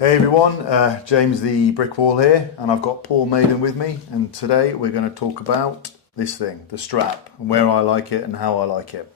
Hey everyone, James the Brick Wall here, and I've got Paul Maiden with me, and today we're going to talk about this thing, the strap, and where I like it and how I like it.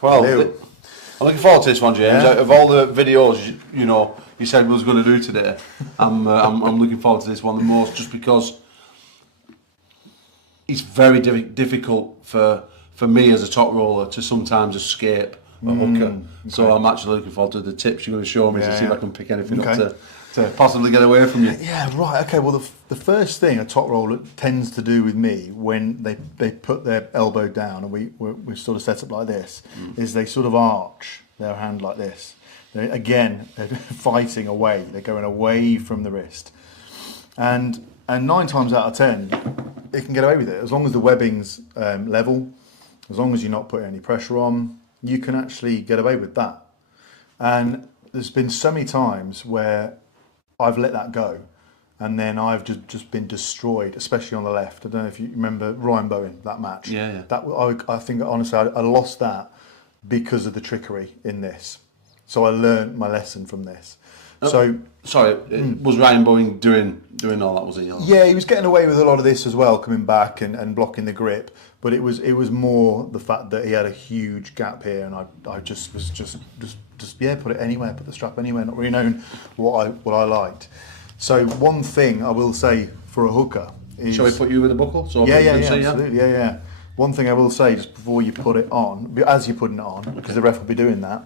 Well, I'm looking forward to this one, James. Yeah. Out of all the videos, you said we was going to do today, I'm looking forward to this one the most, just because it's very difficult for me as a top roller to sometimes escape a hooker. Okay. So I'm actually looking forward to the tips you're going to show me to see if I can pick anything up to possibly get away from you. Yeah, right. Okay. Well, the first thing a top roller tends to do with me when they put their elbow down and we sort of set up like this is they sort of arch their hand like this. They're fighting away. They're going away from the wrist, and 9 times out of 10, it can get away with it as long as the webbing's level, as long as you're not putting any pressure on. You can actually get away with that. And there's been so many times where I've let that go, and then I've just been destroyed, especially on the left. I don't know if you remember Ryan Bowen, that match. Yeah. That I think honestly I lost that because of the trickery in this. So I learned my lesson from this. Was Ryan Bowen doing all that? Was he? Yeah, he was getting away with a lot of this as well, coming back and blocking the grip. But it was more the fact that he had a huge gap here, and I just put it anywhere, put the strap anywhere, not really knowing what I liked. So one thing I will say for a hooker is, shall we put you with a buckle? So absolutely, yeah. One thing I will say just before you put it on, as you're putting it on, because the ref will be doing that,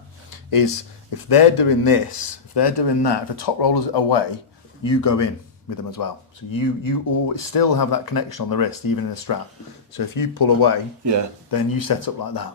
is if they're doing this, if they're doing that, if a top roller's away, you go in with them as well. So you always still have that connection on the wrist, even in a strap. So if you pull away, then you set up like that.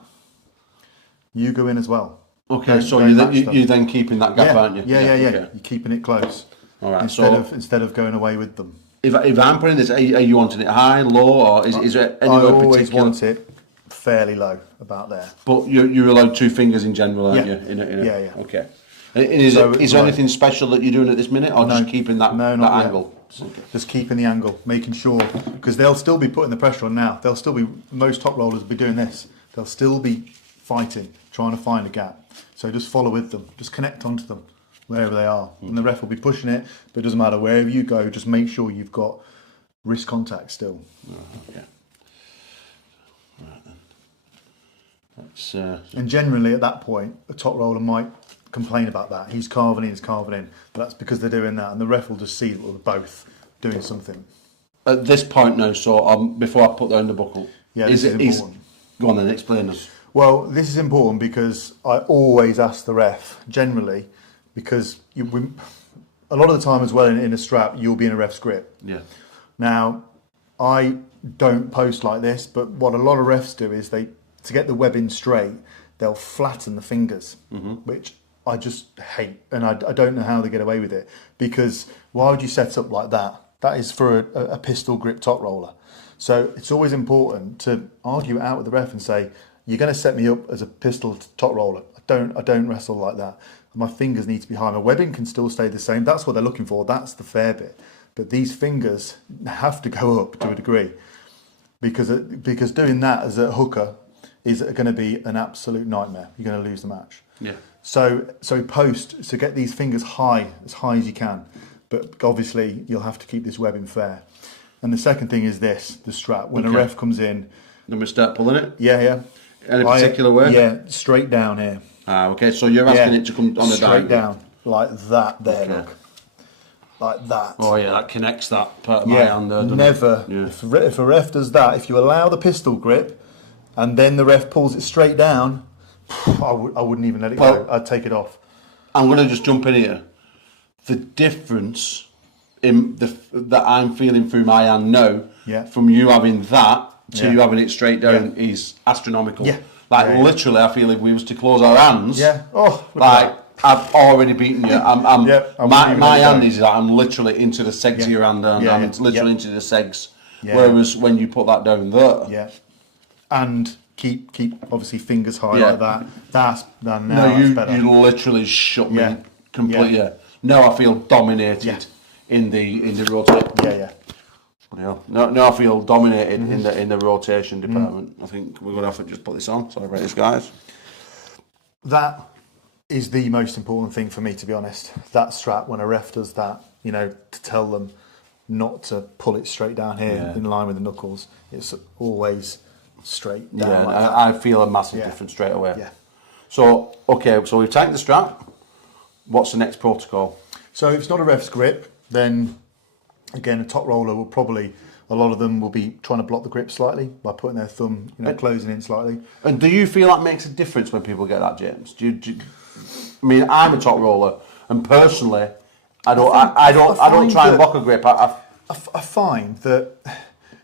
You go in as well. Okay, so you're then keeping that gap, aren't you? Yeah. Okay. You're keeping it close. All right. Instead of going away with them. If I'm putting this, are you wanting it high, low, or is there anywhere particular? I always want it fairly low, about there. But you're allowed 2 fingers in general, aren't you? Yeah. Okay. And is there anything special that you're doing at this minute, or just keeping that angle? Okay. Just keeping the angle, making sure, because they'll still be putting the pressure on now. Most top rollers will be doing this. They'll still be fighting, trying to find a gap. So just follow with them, just connect onto them wherever they are. And the ref will be pushing it, but it doesn't matter, wherever you go, just make sure you've got wrist contact still. Okay. Right then. And generally at that point, a top roller might complain about that. He's carving in, but that's because they're doing that, and the ref will just see that we're both doing something. At this point now, so before I put that in the buckle, this is important. Go on then, explain us. Well, this is important because I always ask the ref, generally, because a lot of the time as well in a strap, you'll be in a ref's grip. Yeah. Now, I don't post like this, but what a lot of refs do is to get the webbing straight, they'll flatten the fingers, which I just hate, and I don't know how they get away with it, because why would you set up like that? That is for a pistol grip top roller. So it's always important to argue it out with the ref and say, you're going to set me up as a pistol top roller. I don't wrestle like that. My fingers need to be high. My webbing can still stay the same. That's what they're looking for. That's the fair bit. But these fingers have to go up to a degree, because doing that as a hooker is going to be an absolute nightmare. You're going to lose the match. Yeah. So get these fingers high as you can, but obviously you'll have to keep this webbing fair. And the second thing is the strap. When a ref comes in, then we start pulling it. Yeah. Any particular way? Yeah, straight down here. Okay. So you're asking it to come on the straight down like that. There, look, like that. Oh yeah, that connects that part of my hand there. Never. If a ref does that, if you allow the pistol grip, and then the ref pulls it straight down, I wouldn't even let it go. I'd take it off. I'm going to just jump in here. The difference that I'm feeling through my hand now, from you having that to you having it straight down is astronomical. Yeah. Literally, I feel if we was to close our hands, I've already beaten you. My hand is like I'm literally into the segs of your hand, and I'm literally into the segs. Whereas when you put that down there, and keep obviously fingers high like that. That's better. You literally shut me completely. Now I feel dominated in the rotation. No, I feel dominated in the rotation department. I think we're gonna have to just put this on. Sorry about this, guys. That is the most important thing for me, to be honest. That strap, when a ref does that, to tell them not to pull it straight down here in line with the knuckles. It's always straight down like that. I feel a massive difference straight away. Yeah. So, okay, so we've tightened the strap. What's the next protocol? So if it's not a ref's grip, then again, a top roller will probably, a lot of them will be trying to block the grip slightly by putting their thumb, closing in slightly. And do you feel that makes a difference when people get that, James? I mean, I'm a top roller, and personally, I don't try and block a grip. I find that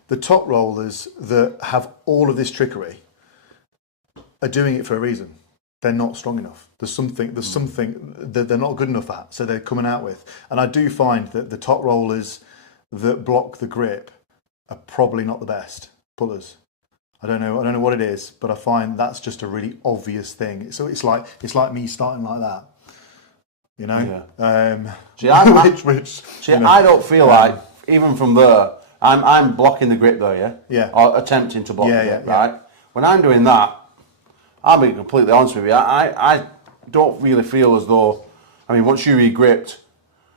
the top rollers that have all of this trickery are doing it for a reason. They're not strong enough. There's something that they're not good enough at, so they're coming out with. And I do find that the top rollers that block the grip are probably not the best pullers. I don't know what it is, but I find that's just a really obvious thing. So it's like me starting like that, I don't feel like, even from there, I'm blocking the grip though, or attempting to block the grip, right? When I'm doing that, I'll be completely honest with you. I don't really feel as though, once you re-gripped.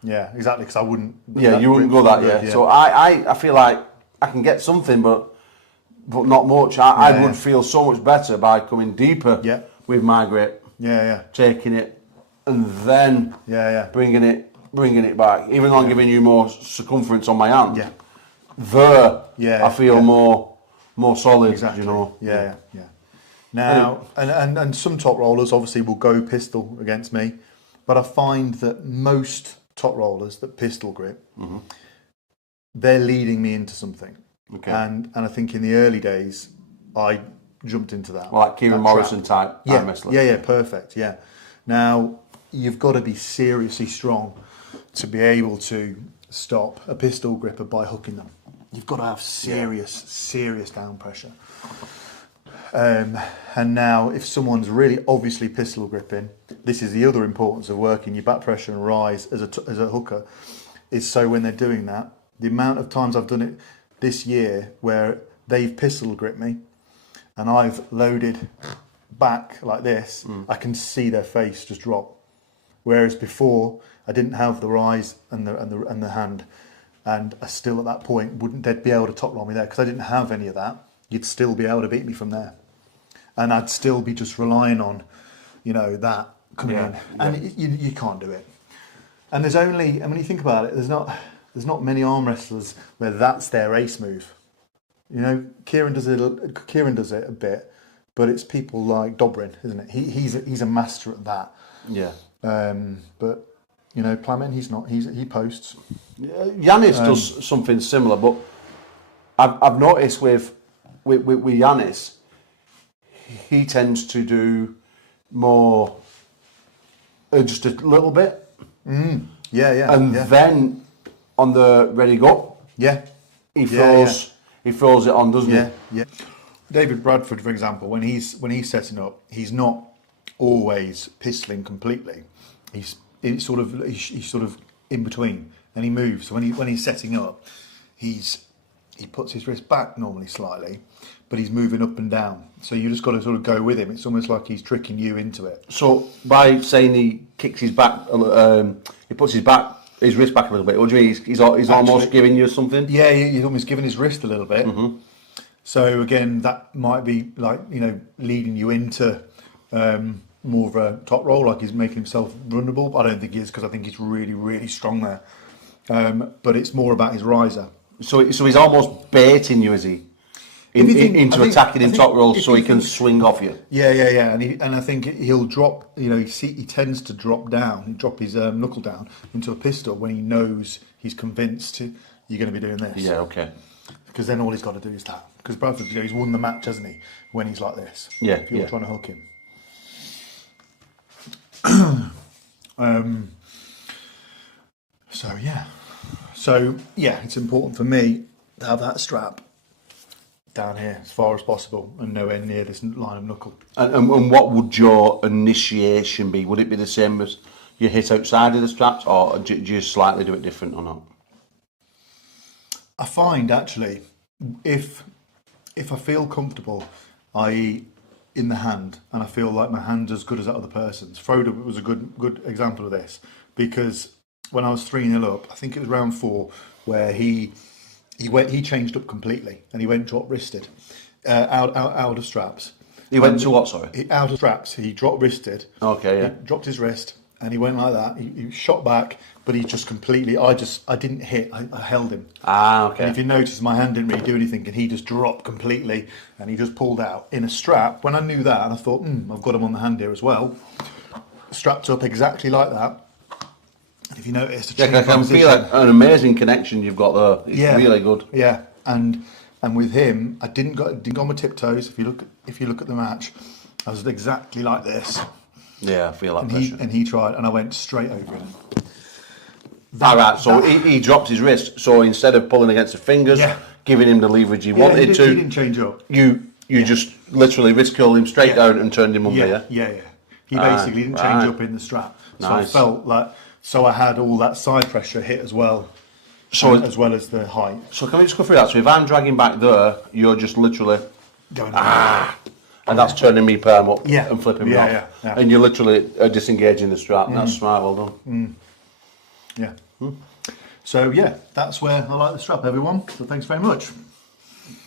Yeah, exactly, because I wouldn't. Yeah, you wouldn't go that, So I feel like I can get something, but not much. I would feel so much better by coming deeper with my grip. Taking it and then bringing it back. Even though I'm giving you more circumference on my hand. I feel more solid. Exactly. Now, and some top rollers obviously will go pistol against me, but I find that most top rollers that pistol grip, they're leading me into something. Okay. And I think in the early days, I jumped into that. Well, like Kieran Morrison type arm wrestler. Yeah, perfect, Now, you've got to be seriously strong to be able to stop a pistol gripper by hooking them. You've got to have serious down pressure. And now, if someone's really obviously pistol gripping, this is the other importance of working your back pressure and rise as a hooker, is so when they're doing that, the amount of times I've done it this year where they've pistol gripped me and I've loaded back like this, I can see their face just drop. Whereas before, I didn't have the rise and the hand, and I still at that point wouldn't they'd be able to top roll me there because I didn't have any of that. You'd still be able to beat me from there, and I'd still be just relying on, that coming in, and you can't do it. And there's only, and when you think about it, there's not many arm wrestlers where that's their ace move. Kieran does it a bit, but it's people like Dobrin, isn't it? He's a master at that. Yeah. But Plamen, he's not. He posts. Yanis does something similar, but I've noticed with Yanis, he tends to do more, just a little bit. Then on the ready go, he throws it on, doesn't he? Yeah. David Bradford, for example, when he's setting up, he's not always pistoling completely. He's sort of in between, and he moves. So when he's setting up, he puts his wrist back normally slightly, but he's moving up and down. So you just got to sort of go with him. It's almost like he's tricking you into it. So by saying he kicks his back, he puts his wrist back a little bit. What do you mean? He's almost giving you something? Yeah, he's almost giving his wrist a little bit. Mm-hmm. So again, that might be like leading you into more of a top roll, like he's making himself vulnerable. I don't think he is, because I think he's really, really strong there. But it's more about his riser. So he's almost baiting you, is he? Into attacking in top rolls so he can swing off you. Yeah. And I think he'll drop. He tends to drop down. He drop his knuckle down into a pistol when he knows he's convinced you're going to be doing this. Yeah, okay. Because then all he's got to do is that. Because Bradford, he's won the match, hasn't he? When he's like this. Yeah. If you're trying to hook him. So yeah, it's important for me to have that strap down here as far as possible and nowhere near this line of knuckle. And what would your initiation be? Would it be the same as you hit outside of the straps, or do you slightly do it different or not? I find actually, if I feel comfortable, i.e. in the hand, and I feel like my hand's as good as that other person's. Frodo was a good example of this, because when I was 3-0 up, I think it was round 4, where he changed up completely, and he went drop wristed, out of straps. He went to what? Sorry, out of straps. He drop wristed. Okay, yeah. He dropped his wrist, and he went like that. He shot back, but he just completely. I didn't hit. I held him. Okay. And if you notice, my hand didn't really do anything, and he just dropped completely, and he just pulled out in a strap. When I knew that, and I thought, I've got him on the hand here as well, strapped up exactly like that. If you notice, I can feel an amazing connection you've got there. It's really good. Yeah, and with him, I didn't go on my tiptoes. If you look at the match, I was exactly like this. Yeah, I feel that and pressure. He tried, and I went straight over him. Alright, so he dropped his wrist. So instead of pulling against the fingers, giving him the leverage he wanted to, he didn't change up. You just literally wrist curled him straight down and turned him under. Yeah. He basically didn't change up in the strap. So I felt like. So I had all that side pressure hit as well, as well as the height. So can we just go through that? So if I'm dragging back there, you're just literally going and that's turning me perm up and flipping me off. Yeah. And you're literally disengaging the strap. That's smart, well done. Yeah. So yeah, that's where I like the strap, everyone. So thanks very much.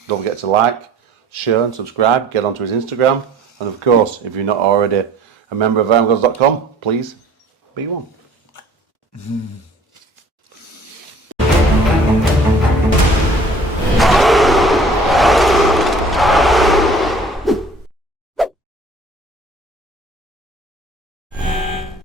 Don't forget to like, share and subscribe. Get onto his Instagram. And of course, if you're not already a member of ARMGODS.com, please be one.